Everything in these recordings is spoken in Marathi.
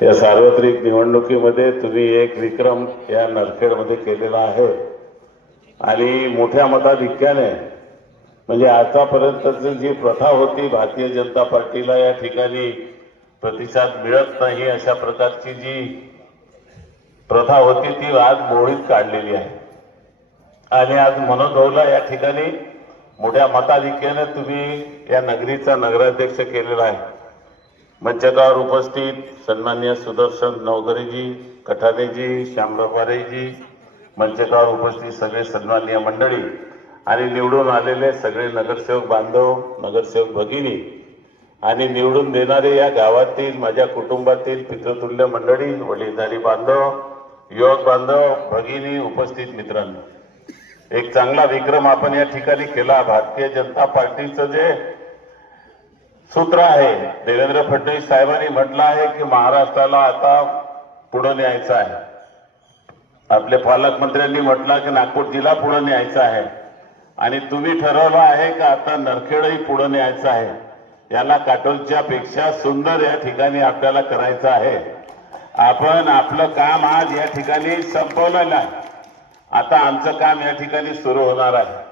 या सार्वत्रिक निवडणुकीमध्ये तुम्ही एक विक्रम या नरखेडमध्ये केलेला आहे आणि मोठ्या मताधिक्याने म्हणजे आतापर्यंतची जी प्रथा होती भारतीय जनता पार्टीला या ठिकाणी प्रतिसाद मिळत नाही अशा प्रकारची जी प्रथा होती ती आज मोडीत काढलेली आहे आणि आज मनोज भाऊला या ठिकाणी मोठ्या मताधिक्याने तुम्ही या नगरीचा नगराध्यक्ष केलेला आहे। मंचावर उपस्थित सन्माननीय सुदर्शन नवकरेजी, कठारेजी, श्यामरावारेजी, मंचावर उपस्थित सगळे सन्माननीय मंडळी आणि निवडून आलेले सगळे नगरसेवक बांधव, नगरसेवक भगिनी आणि निवडून देणारे या गावातील माझ्या कुटुंबातील पितृतुल्य मंडळी, वडीलधारी बांधव, युवक बांधव, भगिनी, उपस्थित मित्रांनो, एक चांगला विक्रम आपण या ठिकाणी केला। भारतीय जनता पार्टीचं जे सूत्र आहे, देवेंद्र फडणवीस साहेबांनी म्हटलं आहे की महाराष्ट्राला आता पुढे न्यायचं आहे। आपले पालकमंत्र्यांनी म्हटलं की नागपूर जिल्हा पुढे न्यायचा आहे आणि तुम्ही ठरवलं आहे की आता नरखेडही पुढे न्यायचं आहे। याला काटोलच्या पेक्षा सुंदर या ठिकाणी आपल्याला करायचं आहे। आपण आपलं काम आज या ठिकाणी संपवलेलं आहे। आता आमचं काम या ठिकाणी सुरू होणार आहे।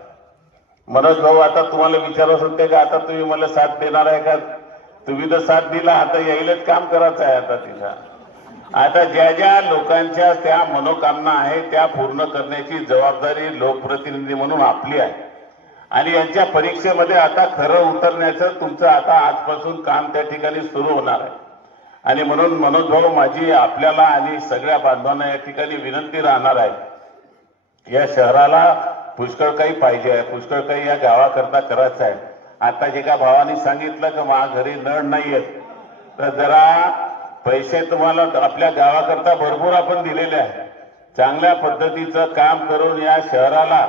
मनोज भाऊ, आता तुम्हाला विचारत होते का आता तुम्ही मला साथ देणार आहे का? तुम्ही तर साथ दिला, आता यायलाच काम करायचं आहे। आता तिथं आता ज्या ज्या लोकांच्या त्या मनोकामना आहे त्या पूर्ण करण्याची जबाबदारी लोकप्रतिनिधी म्हणून आपली आहे आणि यांच्या परीक्षेमध्ये आता खरं उतरण्याचं तुमचं आता आजपासून काम त्या ठिकाणी सुरू होणार आहे। आणि म्हणून मनोज भाऊ, माझी आपल्याला आणि सगळ्या बांधवांना या ठिकाणी विनंती राहणार आहे, या शहराला पुष्कळ काही पाहिजे आहे, पुष्कळ काही या गावाकरता करायचं आहे। आता जे का भावानी सांगितलं की माझ्या घरी नळ नाहीयेत, तर जरा पैसे तुम्हाला आपल्या गावाकरता भरपूर आपण दिलेले आहे। चांगल्या पद्धतीचं काम करून या शहराला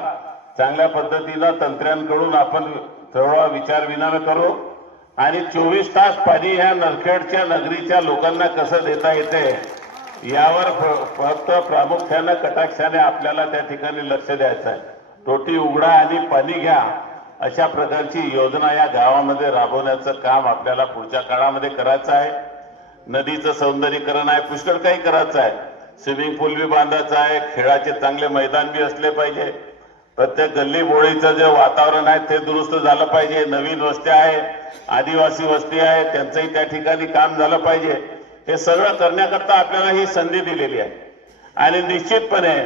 चांगल्या पद्धतीनं तंत्र्यांकडून आपण थोडा विचार विनिमय करू आणि 24 तास पाणी ह्या नरखेडच्या नगरीच्या लोकांना कसं देता येते यावर फक्त प्रामुख्याने कटाक्षाने आपल्याला त्या ठिकाणी लक्ष द्यायचं आहे। टोटी उघडा आणि पाणी घ्या अशा प्रकारची योजना या गावामध्ये राबवण्याचं काम आपल्याला पुढच्या काळामध्ये करायचं आहे। नदीचं सौंदर्यीकरण आहे, पुष्कळ काही करायचं आहे। स्विमिंग पूल बी बांधायचं आहे, खेळाचे चांगले मैदान बी असले पाहिजे। प्रत्येक गल्ली बोळीचं जे वातावरण आहे ते दुरुस्त झालं पाहिजे। नवीन वस्त्या आहे, आदिवासी वस्ती आहे, त्यांचंही त्या ठिकाणी काम झालं पाहिजे। हे सगळं करण्याकरता आपल्याला ही संधी दिलेली आहे आणि निश्चितपणे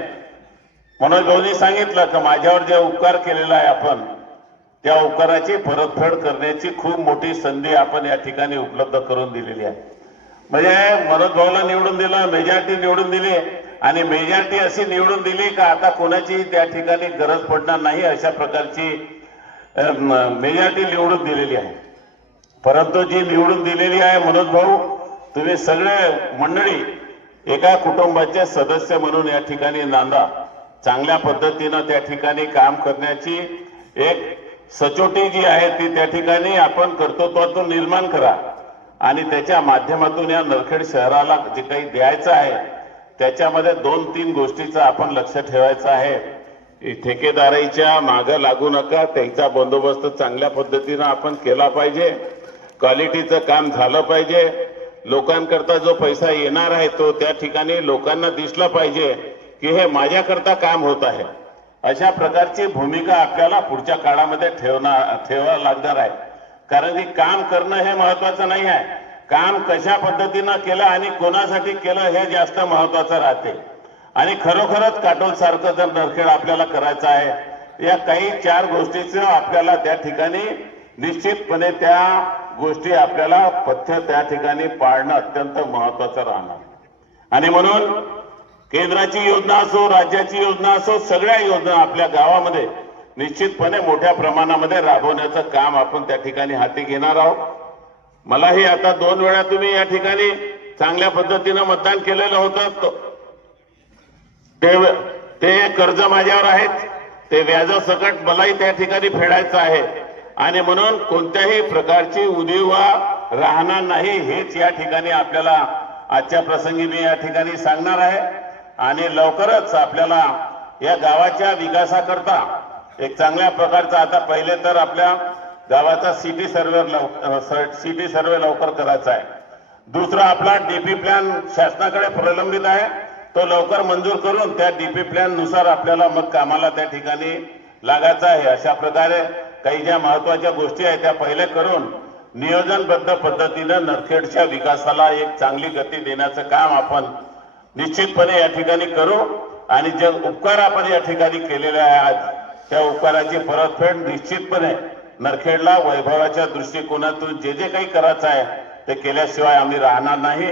मनोज भाऊंनी सांगितलं की माझ्यावर जे उपकार केलेला आहे आपण त्या उपकाराची परतफेड करण्याची खूप मोठी संधी आपण या ठिकाणी उपलब्ध करून दिलेली आहे। म्हणजे मनोज भाऊला निवडून दिलं, मेजॉरिटी निवडून दिली आणि मेजॉरिटी अशी निवडून दिली का आता कोणाची त्या ठिकाणी गरज पडणार नाही अशा प्रकारची मेजॉरिटी निवडून दिलेली आहे। परंतु जी निवडून दिलेली आहे मनोज भाऊ, तुम्ही सगळे मंडळी एका कुटुंबाचे सदस्य म्हणून या ठिकाणी नांदा, चांगल्या पद्धतीनं त्या ठिकाणी काम करण्याची एक सचोटी जी आहे ती त्या ठिकाणी आपण कर्तृत्वातून निर्माण करा आणि त्याच्या माध्यमातून या नरखेड शहराला जे काही द्यायचं आहे त्याच्यामध्ये 2-3 गोष्टीचं आपण लक्ष ठेवायचं आहे। ठेकेदारीच्या मागे लागू नका, त्याचा बंदोबस्त चांगल्या पद्धतीनं आपण केला पाहिजे। क्वालिटीचं काम झालं पाहिजे। लोकांकरता जो पैसा येणार आहे तो त्या ठिकाणी लोकांना दिसला पाहिजे की हे माझ्याकरता काम होत आहे। अशा प्रकारची भूमिका आपल्याला पुढच्या काळामध्ये ठेवावं लागणार आहे, कारण की काम करणं हे महत्वाचं नाही आहे, काम कशा पद्धतीनं केलं आणि कोणासाठी केलं हे जास्त महत्वाचं राहते। आणि खरोखरच काटोल सारखं जर नरखेड आपल्याला करायचं आहे, या काही 4 गोष्टीचं आपल्याला त्या ठिकाणी निश्चितपणे त्या गोष्टी आपल्याला पथ्य त्या ठिकाणी पाळणं अत्यंत महत्वाचं राहणार। आणि म्हणून केंद्राची योजना असो, राज्याची योजना असो, सगळ्या योजना आपल्या गावामध्ये निश्चितपणे मोठ्या प्रमाणामध्ये राबवण्याचं काम आपण त्या ठिकाणी हाती घेणार आहोत। मलाही आता 2 वेळा तुम्ही या ठिकाणी चांगल्या पद्धतीनं मतदान केलेलं होतं, ते कर्ज माझ्यावर आहेत, ते व्याजासकट मलाही त्या ठिकाणी फेडायचं आहे आणि म्हणून कोणत्याही प्रकारची उणीवा राहणार नाही हेच या ठिकाणी आपल्याला आजच्या प्रसंगी मी या ठिकाणी सांगणार आहे। आणि लवकरच आपल्याला या गावाच्या विकासाकरता एक चांगल्या प्रकारचा आता पहिले तर आपल्या गावाचा सिटी सर्वे लवकर करायचा आहे। दुसरा आपला डीपी प्लॅन शासनाकडे प्रलंबित आहे, तो लवकर मंजूर करून त्या डीपी प्लॅन नुसार आपल्याला मग कामाला त्या ठिकाणी लागायचं आहे. अशा प्रकारे काही ज्या महत्वाच्या गोष्टी आहेत त्या पहिले करून नियोजनबद्ध पद्धतीने नरखेडच्या विकासाला एक चांगली गती देण्याचं काम आपण निश्चितपणे या ठिकाणी करू. आणि जे उपकार आपण या ठिकाणी केलेले आहे आज, त्या उपकाराची परतफेड निश्चितपणे नरखेडला वैभवाच्या दृष्टिकोनातून जे जे काही करायचं आहे ते केल्याशिवाय आम्ही राहणार नाही.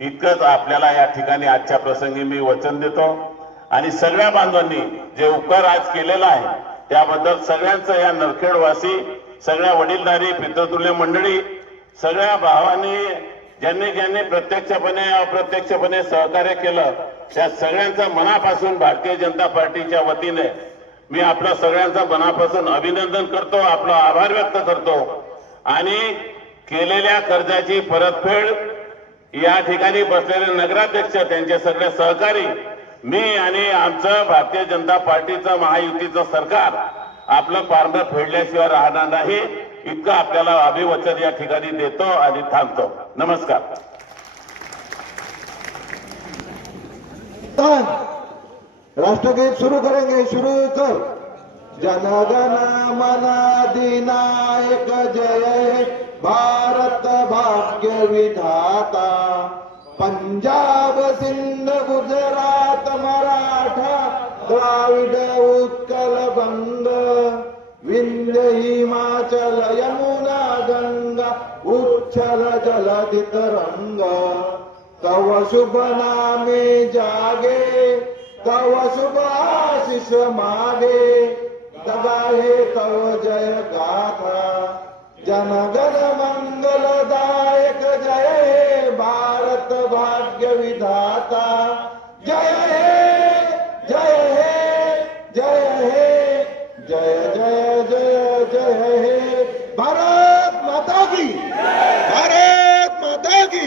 इतकंच आपल्याला या ठिकाणी आजच्या प्रसंगी मी वचन देतो. आणि सगळ्या बांधवांनी जे उपकार आज केलेला आहे त्याबद्दल सगळ्यांचं, या नरखेडवासी, सगळ्या वडीलधारी पितृतुल्य मंडळी, सगळ्या भावांनी ज्यांनी ज्यांनी प्रत्यक्षपणे अप्रत्यक्षपणे सहकार्य केलं त्या सगळ्यांचं मनापासून भारतीय जनता पार्टीच्या वतीने मी आपल्या सगळ्यांचं मनापासून अभिनंदन करतो, आपला आभार व्यक्त करतो. आणि केलेल्या कर्जाची परतफेड या ठिकाणी बसलेले नगराध्यक्ष, त्यांचे सगळे सहकारी, मी आणि आमचं भारतीय जनता पार्टीचं महायुतीचं सरकार आपलं पारणं फेडल्याशिवाय राहणार नाही. इतकं आपल्याला अभिवचन या ठिकाणी देतो आणि थांबतो. नमस्कार. राष्ट्रगीत शुरू करेंगे. शुरू कर. जनगण मन अधिनायक जय भारत भाग्य विधाता. पंजाब सिंध गुजरात मराठा द्राविड उत्कल बंग विंध्य हिमाचल यमुना गंगा उच्छल जलधि तरंग. तव शुभ नामे जागे तव शुभ आशीष मागे गाहे तव जय गाथा. जनगण मंगलदायक जय हे भारत भाग्य विधाता. जय हे जय हे जय हे जय जय जय जय हे. भारत माता की, भारत माता की.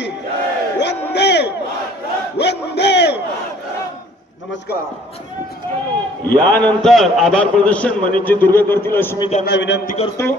वंदे वंदे. नमस्कार. यानंतर आभार प्रदर्शन मनीषजी दुर्गे करतील अशी मी त्यांना विनंती करतो.